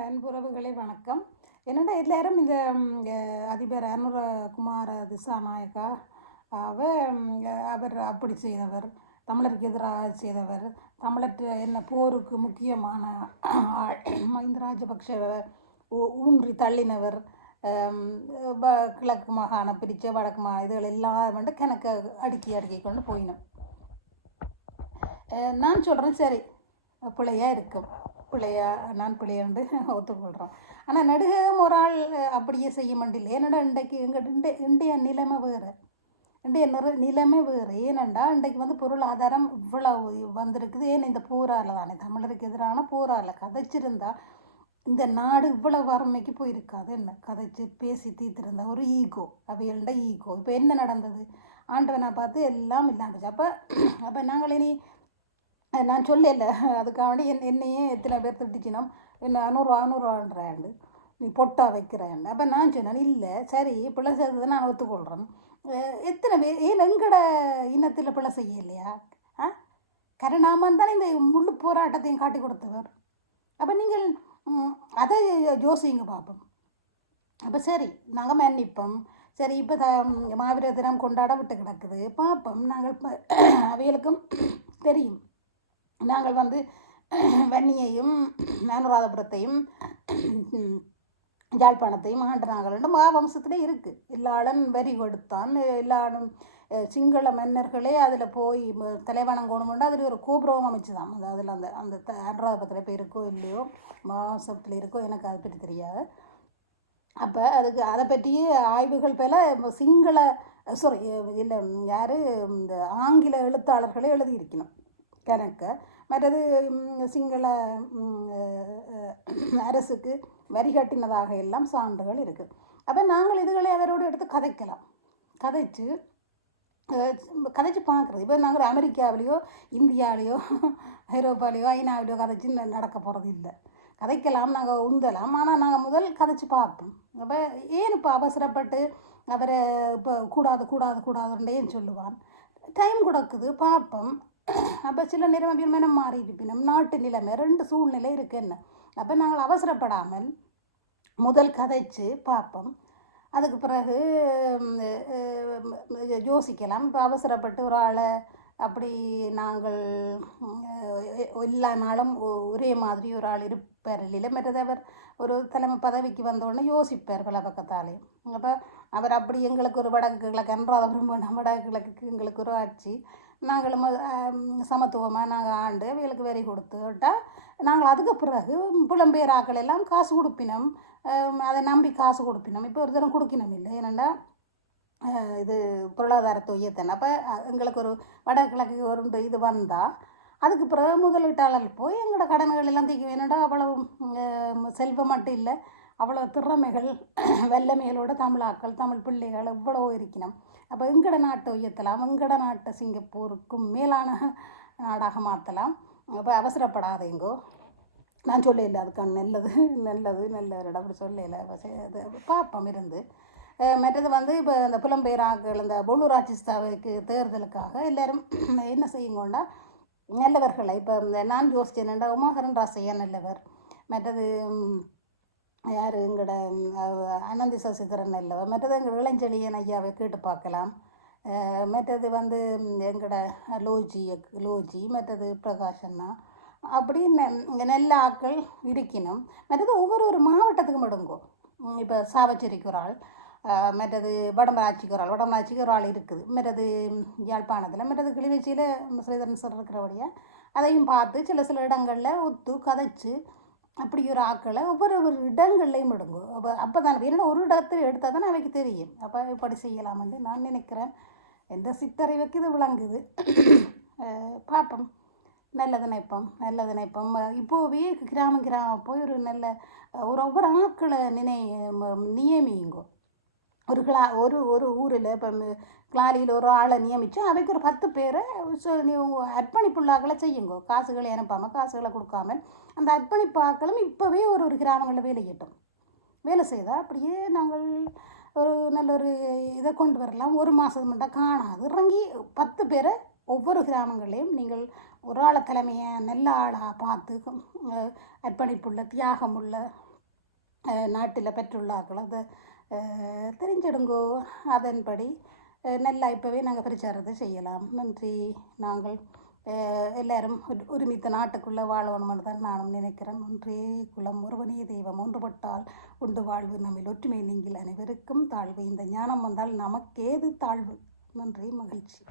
அன்புறவுகளே வணக்கம். என்னடா எல்லாரும் இந்த அதிபர் அனுரகுமார திசாநாயக்கா அவ அவர் அப்படி செய்தவர் தமிழருக்கு எதிராக செய்தவர் தமிழர் என்ன போருக்கு முக்கியமான ஆள் மஹிந்த ராஜபக்ஷ ஊன்றி தள்ளினவர் கிழக்கு மாகாண பிரிச்ச வடக்கு மா இதுகள் எல்லாம் வந்து கணக்க அடுக்கி அடுக்கி கொண்டு போயினோம். நான் சொல்கிறேன் சரி பிள்ளையாக இருக்கும். பிள்ளையா நான் பிள்ளையாண்டு ஒத்துக்கொள்கிறோம் ஆனால் நடுகம் ஒரு ஆள் அப்படியே செய்ய மாட்டில்லை. ஏன்னா இன்றைக்கு எங்கள் இண்டே இந்திய நிலைமை வேறு. இந்திய நிற நிலைமை வேறு. ஏனெண்டா இன்றைக்கு வந்து பொருளாதாரம் இவ்வளவு வந்திருக்குது. ஏன் இந்த போரால் தானே? தமிழருக்கு எதிரான பூராவில் கதைச்சிருந்தா இந்த நாடு இவ்வளவு வறுமைக்கு போயிருக்காது என்ன? கதைச்சு பேசி தீர்த்திருந்தா ஒரு ஈகோ அவைகள்ட ஈகோ. இப்போ என்ன நடந்தது? ஆண்டவனை பார்த்து எல்லாம் இல்லாமல் அப்போ அப்போ நாங்கள் இனி நான் சொல்லல. அதுக்காக என் என்னையே எத்தனை பேர் திட்டிச்சினோம். என்ன அநூறுவா நூறுரூவான்றாண்டு நீ பொட்டா வைக்கிறாண்டு அப்போ நான் சொன்னேன் இல்லை சரி பிள்ளை செய்ததை நான் ஒத்துக்கொள்கிறேன் எத்தனை பேர் ஏன் எங்கட இனத்தில் பிள்ளை செய்ய இல்லையா ஆ கருணாமன் தானே இந்த முழு போராட்டத்தையும் காட்டி கொடுத்தவர். அப்போ நீங்கள் அதை யோசிங்க பார்ப்போம் அப்போ சரி நாங்கள் மன்னிப்போம். சரி இப்போ த மாவீர தினம் கொண்டாட விட்டு கிடக்குது. பார்ப்போம் நாங்கள் இப்போ அவைகளுக்கும் தெரியும். நாங்கள் வந்து வன்னியையும் அனுராதபுரத்தையும் யாழ்ப்பாணத்தையும் ஆண்டு நாங்கள் மா வம்சத்திலே இருக்குது எல்லாளன் வரி கொடுத்தான். எல்லாளும் சிங்கள மன்னர்களே அதில் போய் தலைவனம் தலைவணம் கொண்டு அதில் ஒரு கோபுரம் அமைச்சு தான் அதில் அந்த அந்த த- அனுராதபுரத்தில் இப்போ இருக்கோ இல்லையோ மாவம்சத்தில் இருக்கோ எனக்கு அதை பற்றி தெரியாது. அப்போ அதுக்கு அதை பற்றியே ஆய்வுகள் பல சிங்கள சாரி இல்லை யார் இந்த ஆங்கில எழுத்தாளர்களே எழுதியிருக்கணும். கணக்கு. மற்றது சிங்கள அரசுக்கு வரி கட்டினதாக எல்லாம் சான்றுகள் இருக்குது அப்போ நாங்கள் இதுகளை அவரோடு எடுத்து கதைக்கலாம். கதைச்சு கதைச்சு பார்க்குறது. இப்போ நாங்கள் அமெரிக்காவிலேயோ இந்தியாவிலேயோ ஐரோப்பாலேயோ ஐநாவிலேயோ கதைச்சு நடக்க போகிறது இல்லை. கதைக்கலாம் நாங்கள் உந்தலாம். ஆனால் நாங்கள் முதல் கதைச்சு பார்ப்போம். அப்போ ஏன் இப்போ அவசரப்பட்டு அவரை இப்போ கூடாது கூடாது கூடாதுன்னு சொல்லுவான். டைம் கொடுக்குது பார்ப்போம். அப்போ சில நேரம் அப்படி மனம் மாறி இருப்பினும் நாட்டு நிலைமை ரெண்டு சூழ்நிலை இருக்கு என்ன? அப்போ நாங்கள் அவசரப்படாமல் முதல் கதைச்சு பார்ப்போம். அதுக்கு பிறகு யோசிக்கலாம். இப்போ அவசரப்பட்டு ஒரு ஆளை அப்படி நாங்கள் எல்லா நாளும் ஒரே மாதிரி ஒரு ஆள் இருப்பார். இல்லை மற்றது அவர் ஒரு தலைமை பதவிக்கு வந்தோடனே யோசிப்பார் பல பக்கத்தாலே. அப்போ அவர் அப்படி எங்களுக்கு ஒரு வடக்கு கிழக்கு அன்றாத வேண்டாம் வடக்கு கிழக்குக்கு எங்களுக்கு ஒரு ஆட்சி. நாங்களும் சமத்துவமாக நாங்கள் ஆண்டு அவைகளுக்கு வரி கொடுத்து விட்டால் நாங்கள் அதுக்கு பிறகு புலம்பெயர் ஆக்கள் எல்லாம் காசு கொடுப்பினோம். அதை நம்பி காசு கொடுப்பினோம். இப்போ ஒரு தரம் கொடுக்கணும் இல்லை ஏனெண்டா இது பொருளாதாரத்தை உயர்த்தன அப்போ எங்களுக்கு ஒரு வடகிழக்கு ஒரு இந்த இது வந்தால் அதுக்கு பிறகு முதலீட்டாளர் போய் எங்களோட கடன்கள் எல்லாம் தீக்க வேணும்டா அவ்வளவு செல்வம் மட்டும் இல்லை. அவ்வளோ திறமைகள் வல்லமைகளோட தமிழாக்கள் தமிழ் பிள்ளைகள் இவ்வளோ இருக்கணும் அப்போ எங்கட நாட்டை உயர்த்தலாம் எங்கட நாட்டை சிங்கப்பூருக்கும் மேலான நாடாக மாற்றலாம் அப்போ அவசரப்படாதீங்கோ நான் சொல்லல அதுக்கான நல்லது நல்லது நல்லவரிடம் அப்படி சொல்லல அது பார்ப்போம் இருந்து. மற்றது வந்து இப்போ இந்த புலம்பெயர் ஆக்கள் இந்த உள்ளூராட்சி சபைக்கு தேர்தலுக்காக எல்லோரும் என்ன செய்யுங்கோண்டா நல்லவர்களை இப்போ இந்த நான் யோசிச்சேன்டா உமாகரன் ராசையா நல்லவர். மற்றது யார்? எங்களோட அனந்தி சசிதரன் நல்லவர் மற்றது எங்கள் இளஞ்செழியன் ஐயாவை கேட்டு பார்க்கலாம். மற்றது வந்து ம், எங்களோட லோஜி லோஜி மற்றது பிரகாஷன்னா அப்படின்னு அப்படி நெ- இருக்கணும் மற்றது ஒவ்வொரு ஒரு மாவட்டத்துக்கும் எடுங்கோ இப்போ சாவச்சேரிக்கு ஒரு ஆள் மற்றது வடமராட்சிக்கு ஒரு ஆள். வடமராட்சிக்கு ஒரு ஆள் இருக்குது. மற்றது யாழ்ப்பாணத்தில் மற்றது கிளிநொச்சியில் ஸ்ரீதரன் சார் இருக்கிறபடியாக அதையும் பார்த்து சில சில இடங்களில் ஒத்து கதைச்சு அப்படி ஒரு ஆக்களை ஒவ்வொரு ஒரு இடங்கள்லையும் விடுங்க அப்போ அப்போ தான் ஏன்னா ஒரு இடத்துல எடுத்தால் தானே அவைக்கு தெரியும். அப்போ இப்படி செய்யலாம்னு நான் நினைக்கிறேன். எந்த சித்தறிவுக்கு இது விளங்குது? பார்ப்போம் நல்லது நினைப்போம் நல்லது நினைப்போம். இப்போவே கிராமம் கிராமம் போய் ஒரு நல்ல ஒரு ஒவ்வொரு ஆக்களை நினை ம- நியமியுங்கோ. ஒரு கிளா ஒரு ஒரு ஊரில் இப்போ கிளாரியில் ஒரு ஆளை நியமித்து அவைக்கு ஒரு பத்து பேரை நீ உங்கள் அர்ப்பணிப்புள்ளாக்களை செய்யுங்கோ. காசுகளை அனுப்பாமல் காசுகளை கொடுக்காம. அந்த அர்ப்பணிப்பாக்களும் இப்போவே ஒரு ஒரு கிராமங்களில் வேலை வேலையிட்டோம் வேலை செய்தால் அப்படியே நாங்கள் ஒரு நல்ல ஒரு இதை கொண்டு வரலாம். ஒரு மாதம் மட்டும் காணாது. இறங்கி பத்து பேரை ஒவ்வொரு கிராமங்களையும் நீங்கள் ஒரு ஆளை தலைமையை நல்ல ஆளாக பார்த்து அர்ப்பணிப்புள்ள தியாகமுள்ள நாட்டில் பெற்றுள்ளார்கள். அதை தெரிஞ்செடுங்கோ தெரிஞ்சிடுங்கோ. அதன்படி நல்லா இப்போவே நாங்கள் பிரச்சாரத்தை செய்யலாம். நன்றி. நாங்கள் எல்லாரும் ஒரு- ஒருமித்த நாட்டுக்குள்ளே வாழணும்னு தான் நானும் நினைக்கிறேன். ஒன்றே குலம் ஒருவனே தெய்வம் ஒன்றுபட்டால் உண்டு வாழ்வு நம்மில் ஒற்றுமை நீங்கள் அனைவருக்கும் தாழ்வு. இந்த ஞானம் வந்தால் நமக்கேது தாழ்வு. நன்றி. மகிழ்ச்சி.